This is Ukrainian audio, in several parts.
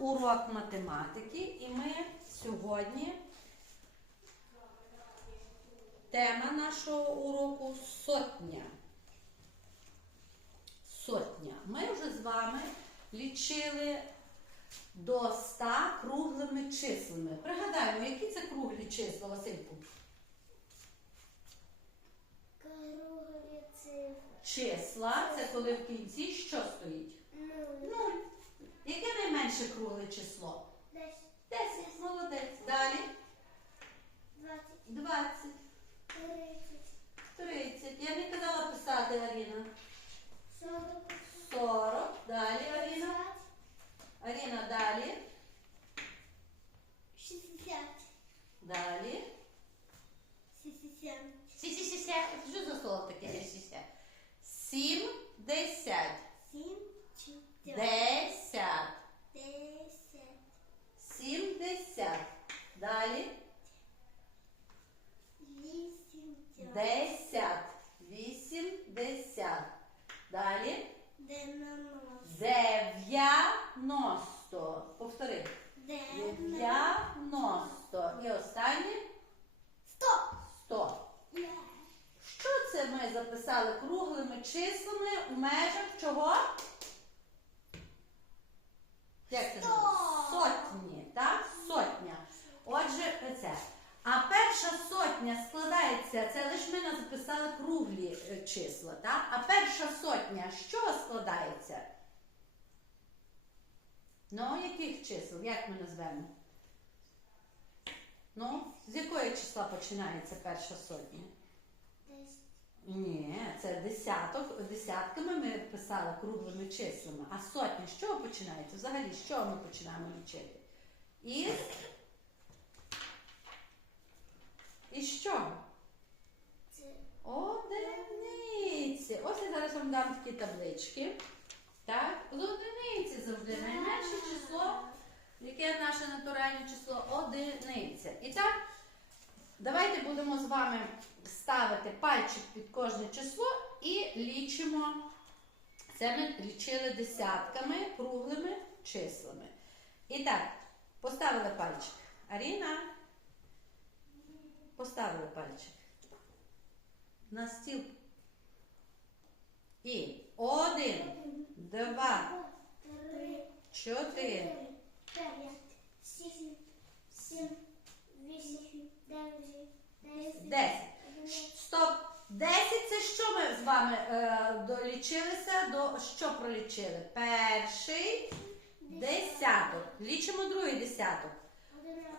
урок математики, і ми сьогодні тема нашого уроку сотня. Сотня. Ми вже з вами лічили до 100 круглими числами. Пригадаємо, які це круглі числа, Васильку? Круглі цифри. Числа це коли в кінці що стоїть? Нуль. Нуль. Яке найменше кругле число? Десять. 10. Молодець. Далі. Двадцять. 20. Тридцять. 30. Я не казала писати, Аріна. Сорок. 40. Далі, Аріна. Аріна, далі. Шістдесят. Далі. Сімдесят. Сі-сі-сі-сі. Що за слово таке? Сі-сі-сі. 70. Сім. Чотири. 10. Десять. 70. Далі. Вісімдесят. 10. 80. Далі. Дев'яносто. Повтори. Дев'яносто. І останнє Сто. 100. Що це ми записали круглими числами у межах чого? Як це Сто. Сотні, так? Сотня. Отже, це. А перша сотня складається, це лише ми записали круглі е, числа, так? А перша сотня з чого складається? Ну, яких чисел? Як ми назвемо? Ну, з якої числа починається перша сотня? Десять. Ні, це десяток. Десятками ми писали круглими числами. А сотня з чого починається? Взагалі, з чого ми починаємо лічити? Із. Чого? Це Одиниці. Ось я зараз вам дам такі таблички. Так, з одиниці завжди найменше число. Яке наше натуральне число? Одиниця. І так, давайте будемо з вами ставити пальчик під кожне число і лічимо. Це ми лічили десятками, круглими числами. І так, поставили пальчик. Аріна. Поставили пальчик. На стіл. І один, два, три, чотири. п'ять, сім, сім, вісім, дев'ять, десять, Десять. Стоп. Десять це що ми з вами е, долічилися? До що пролічили? Перший десяток. Лічимо другий десяток.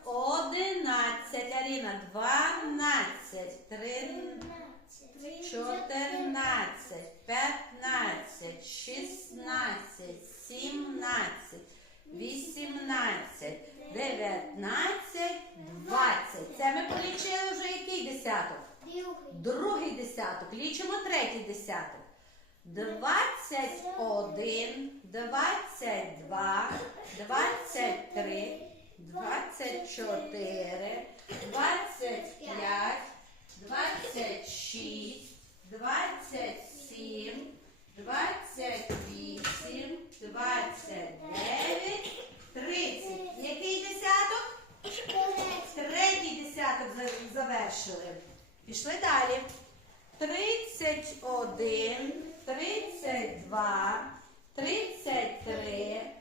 Одинадцять. Аріна. Дванадцять. Тринадцять. Чотирнадцять. П'ятнадцять. Шістнадцять. Сімнадцять. Вісімнадцять. Дев'ятнадцять. Двадцять. Це ми полічили вже який десяток? Другий десяток. Лічимо третій десяток. Двадцять один, двадцять два, двадцять три, двадцять чотири, двадцять п'ять, двадцять шість, двадцять сім, двадцять вісім, двадцять дев'ять, тридцять. Який десяток? третій, десяток завершили. Пішли далі. 31, 32, 33, 34, 35, 36,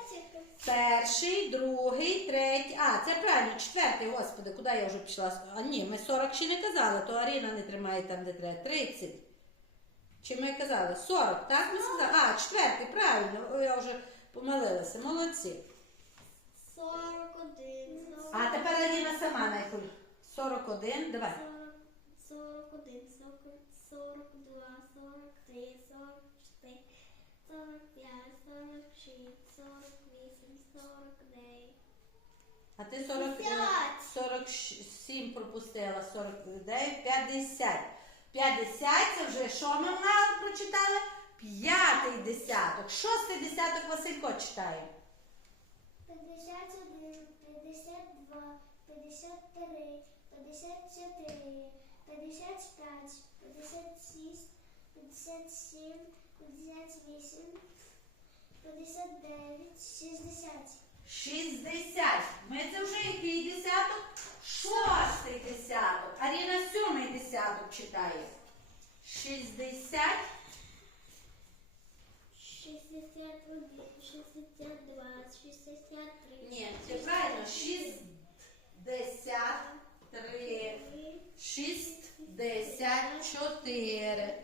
Перший, другий, третій. А, це правильно, четвертий, господи, куди я вже пішла? А ні, ми 40 ще не казали, то Аріна не тримає там, де треба. 30. Чи ми казали? 40, так? Ми сказали? А, четвертий, правильно, я вже помилилася. Молодці. 41. 40, А тепер Аріна сама найхуй. 41, давай. 41, 42, 43, 44. А ти 40, П'ять. 47 пропустила, 49, 50. 50 це вже що ми мали прочитали? П'ятий десяток. Шостий десяток Василько читає. 51, 52, 53, 54, 55, 56, 57, 58, 59, 60. 60. Ми це вже який десяток? Шостий десяток. Аріна сьомий десяток читає. 60. 61, 62, 63. Ні, це правильно. 63. 64.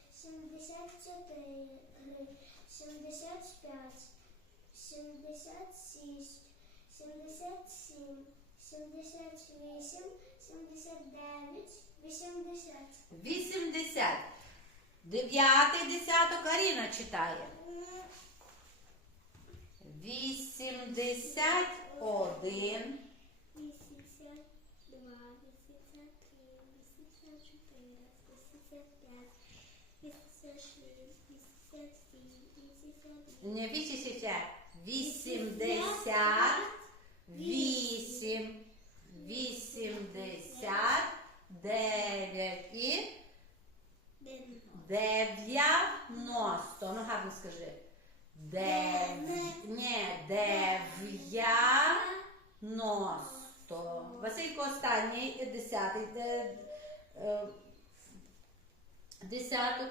74, 75, 76, 77, 78, 79, 80. 80. Дев'ятий десяток Аріна читає. 81. 82, 83, 84, 85, 86, 87, 88. Не 80. 80. 8. 89 і 90. Ну гарно скажи. Дев... Ні, 90. Василько останній, десятий. Де- Десяток.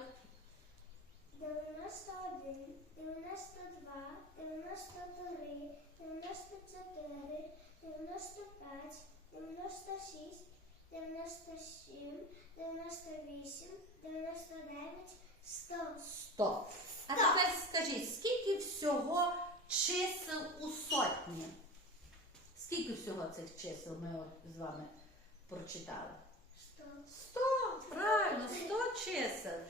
91, 92, 93, 94, 95, 96, 97, 98, 99, 100. 100. А тепер скажіть, скільки всього чисел у сотні? Скільки всього цих чисел ми з вами прочитали? 100. 100, правильно, 100 чисел.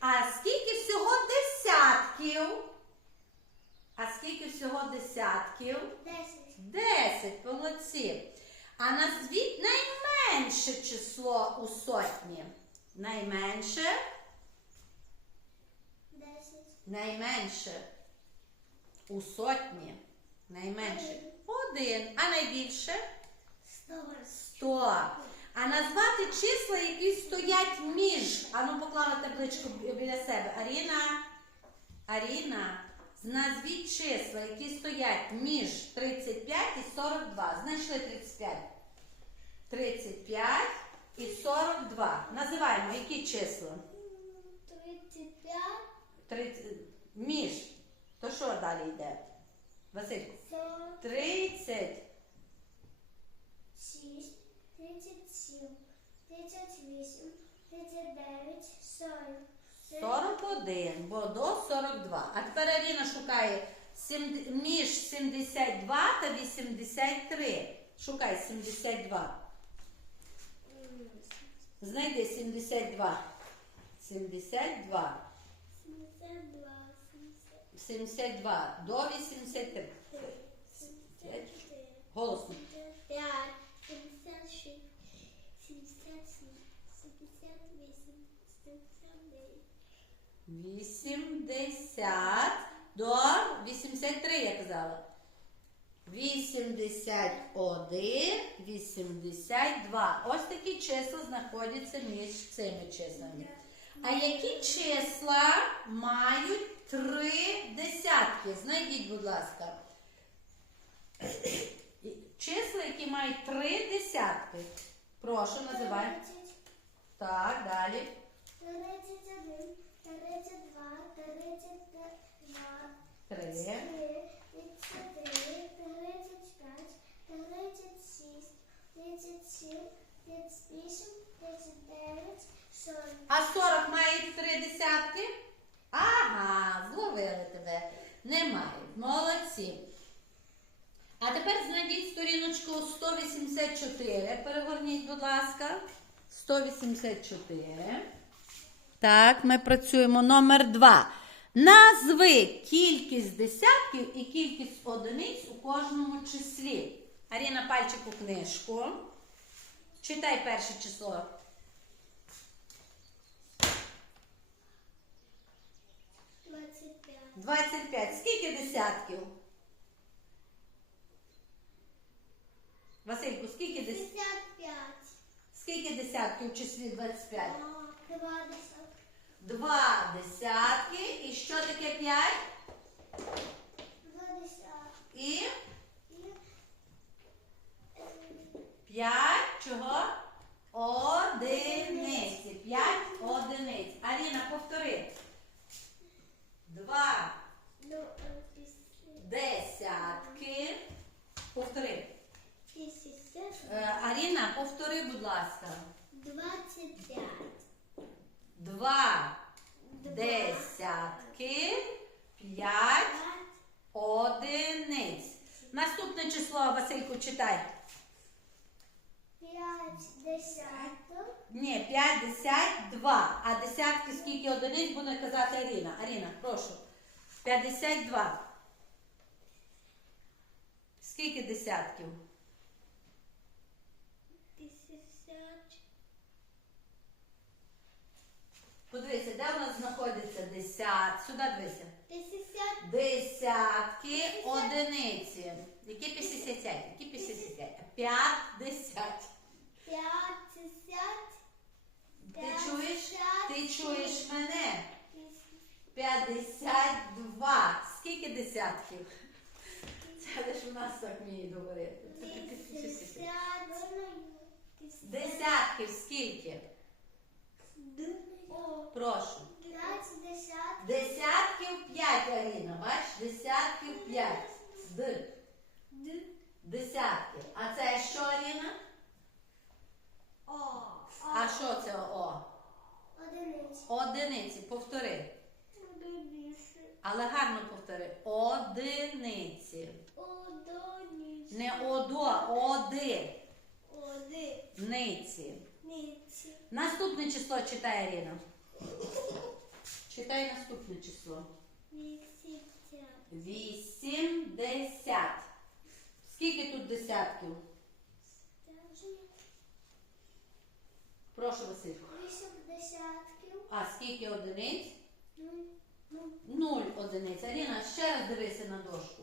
А скільки всього десятків? А скільки всього десятків? 10. 10, молодці. А назвіть найменше число у сотні. Найменше, 10. найменше у сотні. Найменше один, а найбільше 100. 100. А назвати числа, які стоять між. Ану поклала табличку біля себе. Аріна. Аріна. Назвіть числа, які стоять між 35 і 42. Знайшли 35. 35 і 42. Називаємо, які числа? 35, 30, між. То що далі йде? Василь. 40. 30. 6, 37, 38, 39, 40. 41, бо до 42. А тепер Аріна шукає між 72 та 83. Шукай 72. Знайди 72. 72. 72, 72 до 83. 74, Голосно. 75, 76, 77, 78, 79. 80 до 83, я казала. 81, 82. Ось такі числа знаходяться між цими числами. А які числа мають три десятки? Знайдіть, будь ласка. Числа, які мають три десятки. Прошу, називай. Так, далі. 31, 32, 32, Три. 33, 33, 35, 36, 37, 38, 39, 40. А А 40 має три десятки? Ага, зловили тебе. Немає. Молодці. А тепер знайдіть сторіночку 184. Перегорніть, будь ласка. 184. Так, ми працюємо номер 2. Назви кількість десятків і кількість одиниць у кожному числі. Аріна пальчик у книжку. Читай перше число. Двадцять п'ять. 25. Скільки десятків? Васильку, скільки, дес... П'ятдесят п'ять. скільки десятків у числі 25? А, Два десятки. Два десятки. І що таке 5? Два десятки. І 5 чого? Одиниці. 5 одиниць. Аліна, повтори. Два Ну, десятки. Повтори. Е, Аріна, повтори, будь ласка. Двадцять п'ять. Два Два. десятки. П'ять П'ять. одиниць. Наступне число, Васильку, читай. П'ять десяток. Ні, 52. А десятки скільки одиниць буде казати Аріна. Аріна, прошу. 52. Скільки десятків? 50. Сюди дивися. 50. Десятки, одиниці. Які 50? Які 50? 50. 50. Ти чуєш? Ти чуєш мене? 52. Скільки десятків? Це лише у нас так вміє говорити. Десятків скільки? Прошу. П'ять. Десятків 5, Аріна. Бач? Десятків 5. Д. Д. Десятки. А це що, Аріна? О. А що це О? Одиниць. Одиниці. Повтори. Більше. Але гарно повтори. Одиниці. Одиниць. Не одо, оди. Одиниці. Ниці. Наступне число читай, Аріна. Читай наступне число. Вісімдесят. Скільки тут десятків? Прошу, Василько. Вісім десятків. А скільки одиниць? Ну, ну, Нуль одиниць. Аліна, ще раз дивися на дошку.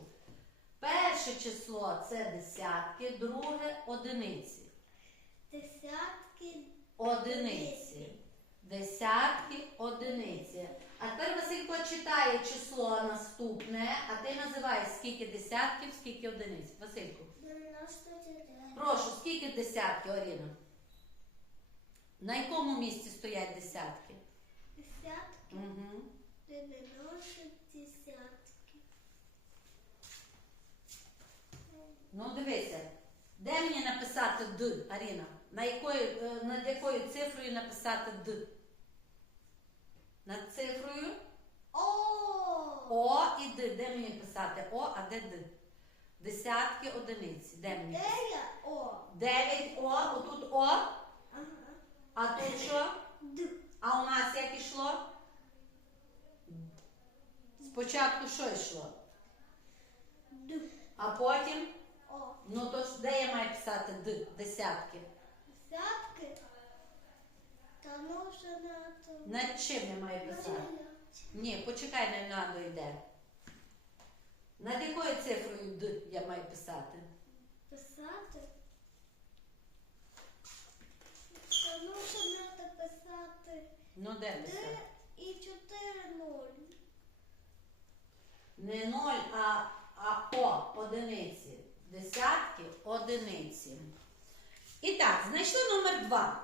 Перше число це десятки, друге одиниці. Десятки. Одиниці. Десятки, одиниці. А тепер Василько читає число наступне, а ти називаєш скільки десятків, скільки одиниць. Василько. Дев'яносто чотири. Прошу, скільки десятків, Аріна? На якому місці стоять десятки? Десятки. Угу. Дев'яносто десятки. Ну, дивися, де мені написати Д, Аріна? На якою, е, над якою цифрою написати Д? Над цифрою О! О і Д. Де мені писати О, а де Д? Десятки одиниці. Де мені? Де я? О. Дев'ять О, отут О, а тут що? Д. А у нас як ішло? Спочатку що йшло? Д. А потім, О. ну то де я маю писати Д, десятки? Десятки. Та ну вже на то. Над чим я маю писати? Ні, почекай, не надо йде. Над якою цифрою Д я маю писати? Писати? Та ну вже треба писати. Ну де Д і чотири нуль. Не ноль, а, а О, одиниці. Десятки, одиниці. І так, знайшли номер два.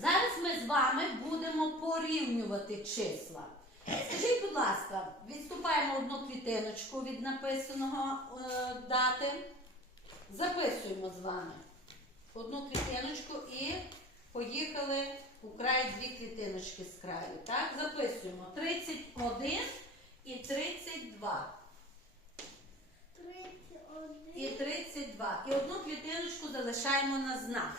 Зараз ми з вами будемо порівнювати числа. Скажіть, будь ласка, відступаємо одну клітиночку від написаного е, дати. Записуємо з вами одну клітиночку і поїхали у край дві клітиночки з краю. Так, записуємо 31 і 32. 31. І 32. І одну клітиночку залишаємо на знак.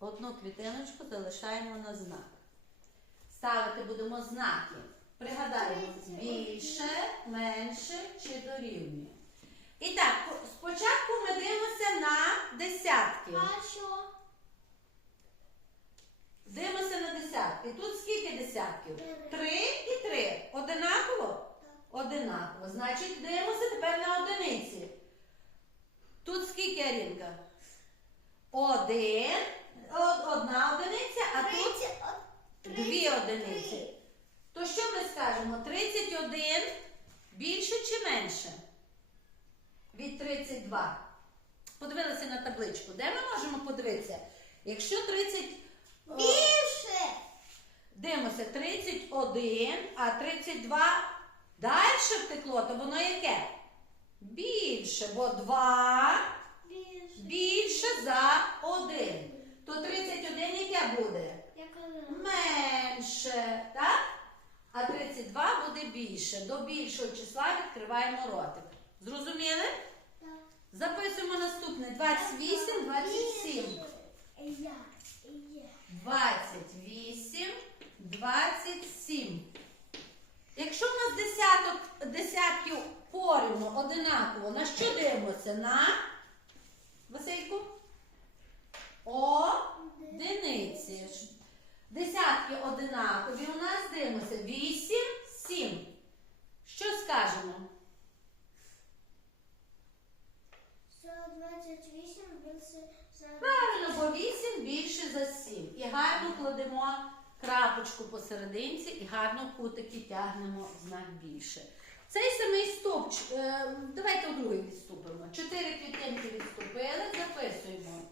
Одну клітиночку залишаємо на знак. Ставити будемо знаки. Пригадаємо, більше, менше чи дорівнює. І так, спочатку ми дивимося на десятки. А що? Дивимося на десятки. Тут скільки десятків? Три. Три і три. Одинаково? Одинаково. Значить, дивимося тепер на одиниці. Тут скільки Арінка? Один. Одна одиниця, а тут 30, дві одиниці. То що ми скажемо? 31 більше чи менше? Від 32. Подивилися на табличку. Де ми можемо подивитися? Якщо 30. Більше. Дивимося, 31, а 32 далі втекло, то воно яке? Більше, бо 2 Більше. більше за 1. То 31 яке буде? Менше, так? А 32 буде більше. До більшого числа відкриваємо ротик. Зрозуміли? Так. Записуємо наступне. 28, 27. Я. Я. 28, 27. Якщо в нас десяток, десятків порівну одинаково, на що дивимося? На Васильку? Одиниці. Десятки одинакові. У нас дивимося 8, 7. Що скажемо? 128 більше за... Правильно, бо 8 більше за 7. І гарно кладемо крапочку посерединці і гарно кутики тягнемо знак більше. Цей самий стовпч, е, давайте у другий відступимо. Чотири клітинки відступили, записуємо.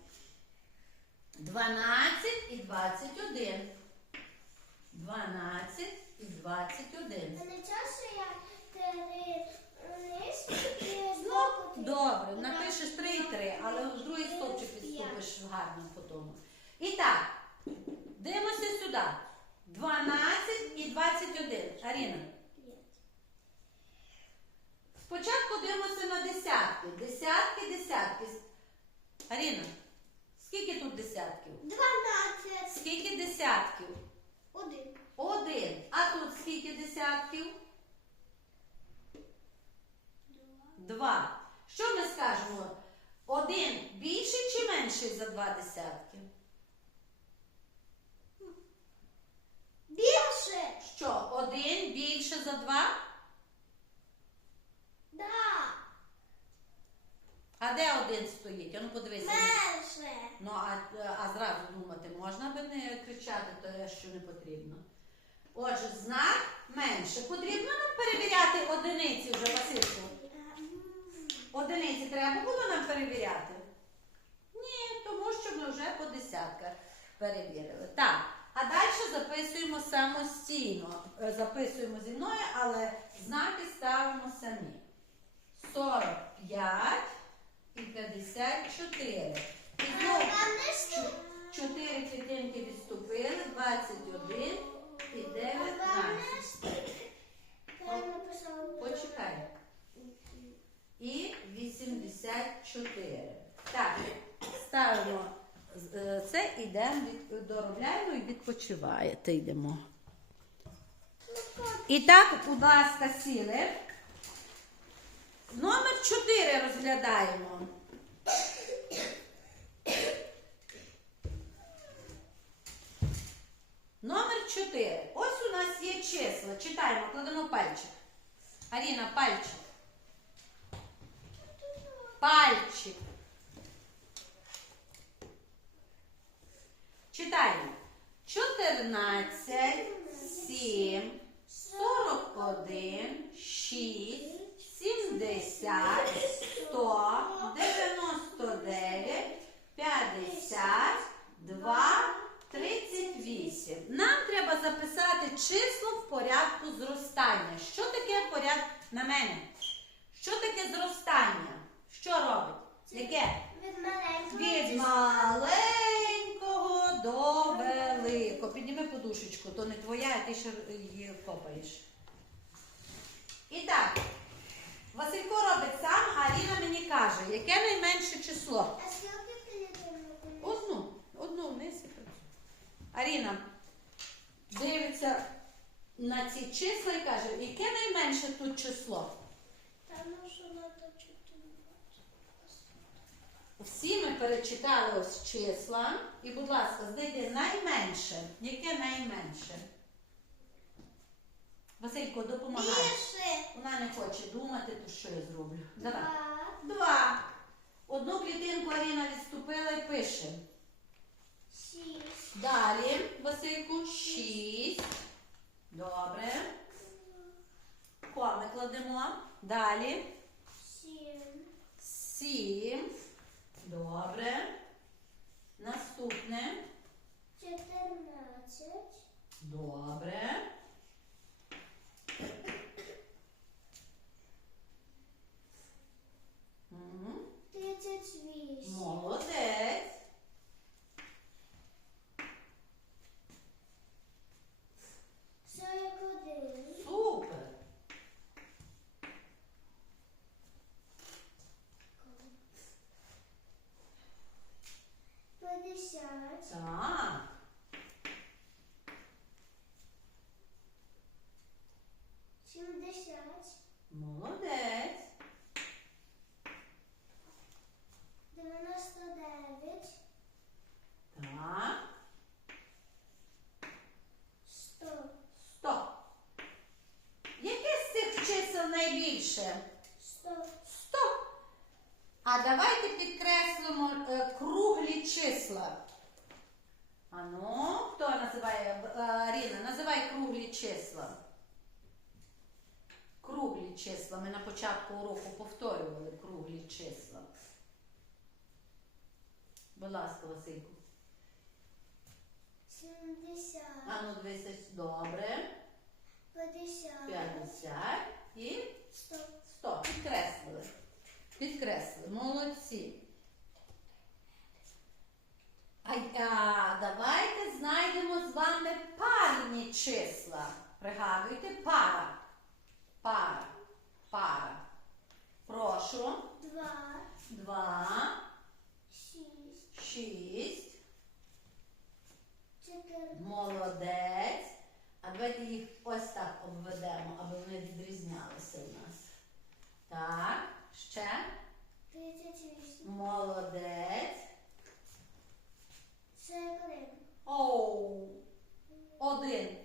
12 і 21. 12 і 21. А не чаще я три і збоку три. Добре, напишеш 3 і 3, але в другий стовпчик відступиш гарно по тому. І так, дивимося сюди. 12 і 21. Аріна. Спочатку дивимося на десятки. Десятки, десятки. Аріна, скільки тут десятків? Дванадцять. Скільки десятків? Один. Один. А тут скільки десятків? Два. Два. Що ми скажемо? Один більший чи менший за два десятки? Більше. Що, один більше за два? Да. А де один стоїть? Ану подивися. Менше. Ну, а, а зразу думати, можна би не кричати те, що не потрібно. Отже, знак менше. Потрібно нам перевіряти одиниці вже, Васильку? Одиниці треба було нам перевіряти? Ні, тому що ми вже по десятках перевірили. Так, а далі записуємо самостійно. Е, Записуємо зі мною, але знаки ставимо самі. 45 і 54. І знову чу- чотири клітинки відступили, 21 і 19. Я написала. Почекай. І 84. Так, ставимо це, йдемо, доробляємо і відпочиваєте. Йдемо. І так, будь ласка, сіли. Номер 4 розглядаємо. Номер 4. Ось у нас є числа. Читаємо, кладемо пальчик. Аріна, пальчик. Пальчик. Читаємо. 14, 7, 41, 6, 70, 100, 99, 50, 2, 38. Нам треба записати число в порядку зростання. Що таке порядок на мене? Що таке зростання? Що робить? Яке? Від маленького. Від маленького до велико. Підніми подушечку, то не твоя, а ти ще її копаєш. І так, Василько робить сам, а Аліна мені каже, яке найменше число? А скільки? Одну, одну вниз і працює. Аріна дивиться на ці числа і каже, яке найменше тут число? Там що надо чотири. Всі ми перечитали ось числа. І, будь ласка, знайди найменше. Яке найменше? Василько, допомагай. Більше. Вона не хоче думати, то що я зроблю? Давай. Два. Два. Одну клітинку Аріна відступила і пише. Шість. Далі, Васильку, шість. Добре. Коми кладемо. Далі. Сім. Сім. Добре. Наступне. Чотирнадцять. Добре. Мгм. Тридцять вісім. Молодець. Сорок один. Супер. П'ятдесят. Так. Сімдесят. Молодець. Дев'яносто дев'ять. Так. Сто. Сто. Яке з цих чисел найбільше? Сто. Сто. А давайте підкреслимо е, круглі числа. Ану, хто називає Е, Аріна? Називай круглі числа. Круглі числа. Ми на початку уроку повторювали круглі числа. Будь ласка, Васильку. Сімдесят. Ану, дивися, добре. П'ятдесят. 50 і Сто. 100. Підкреслили. Підкреслили. Молодці. А, а давайте знайдемо з вами парні числа. Пригадуйте, пара. Пара. Пара. Прошу. Два. Два, Шість. шість. Чотири. Молодець. А давайте їх ось так обведемо, аби вони відрізнялися у нас. Так, ще. Тридцять вісім. Молодець. Сорок один. Оу. Один.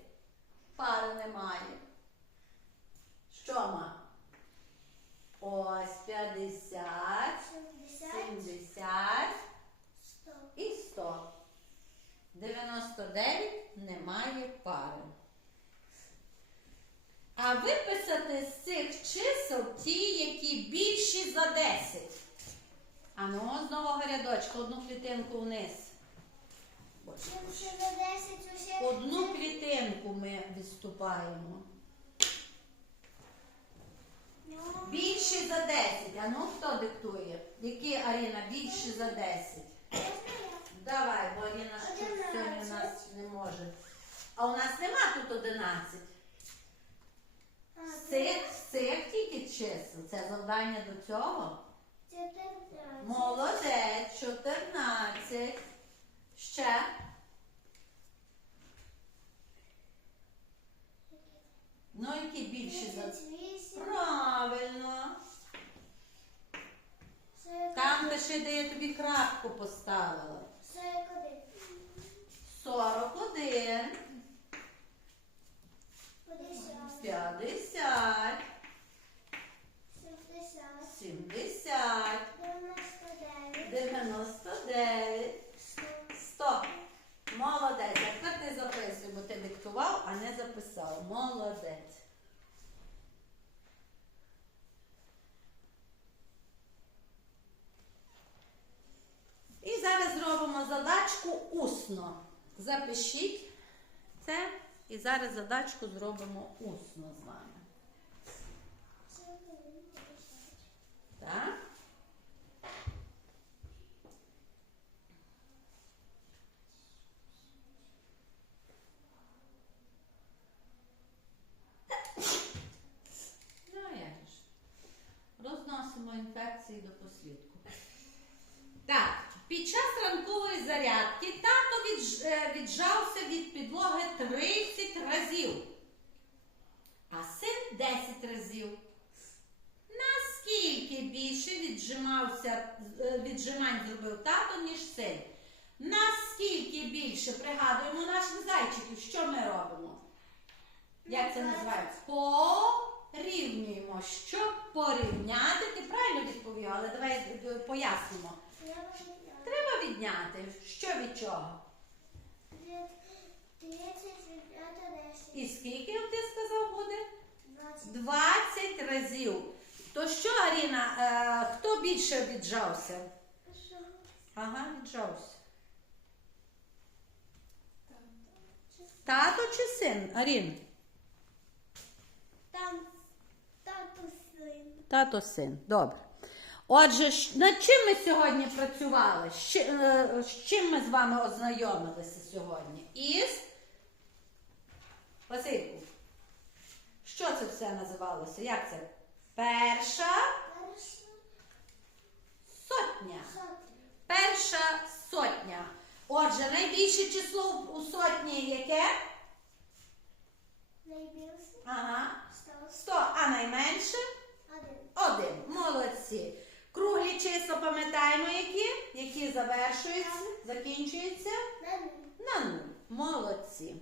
Пари немає. Що ма? Ось 50, Сімдесят. 70 Сто. і 100. 99 немає пари. А виписати з цих чисел ті, які більші за 10. А ну, з нового рядочка, одну клітинку вниз. Боже, Чим ще за десять усе? Одну клітинку ми відступаємо. Більше за 10. А ну хто диктує? Які Аріна більше за 10? Давай, бо Аріна сьогодні у нас не може. А у нас нема тут 11. А, З цих, цих тільки чисел. Це завдання до цього. Чотирнадцять. Молодець, 14. Ще. Ну, які більші за. це? 38. Правильно. Там пиши, де я тобі крапку поставила. Сорок один. 41, П'ятдесят. 50, Сімдесят. 70, Дев'яносто дев'ять. 99, Сто. 100. Молодець. А тепер ти записуй, бо а не записав. Молодець. І зараз зробимо задачку усно. Запишіть це і зараз задачку зробимо усно з вами. Сорок один. П'ятдесят. Так? зарядки тато відж- е, віджався від підлоги 30 разів, а син 10 разів. Наскільки більше віджимався, е, віджимань зробив тато, ніж син? Наскільки більше пригадуємо наших зайчиків, що ми робимо? Як це називається? Порівнюємо. Щоб порівняти, ти правильно відповів, але давай е, пояснимо. Треба відняти. Треба відняти. Що від чого? Від 30 відняти 10. І скільки ти сказав буде? 20. 20 разів. То що, Аріна, е, хто більше віджався? Ага, віджався. Тато чи син? Арін? Там тату син. Тато син. Добре. Отже, над чим ми сьогодні працювали? З е, З чим ми з вами ознайомилися сьогодні? Із Васильку. Що це все називалося? Як це? Перша сотня. Перша сотня. Отже, найбільше число у сотні яке? Найбільше Ага. 100. 100, а найменше? Один. Один. Молодці. Круглі числа пам'ятаємо які? Які завершуються, закінчуються На нуль. на нуль. Молодці.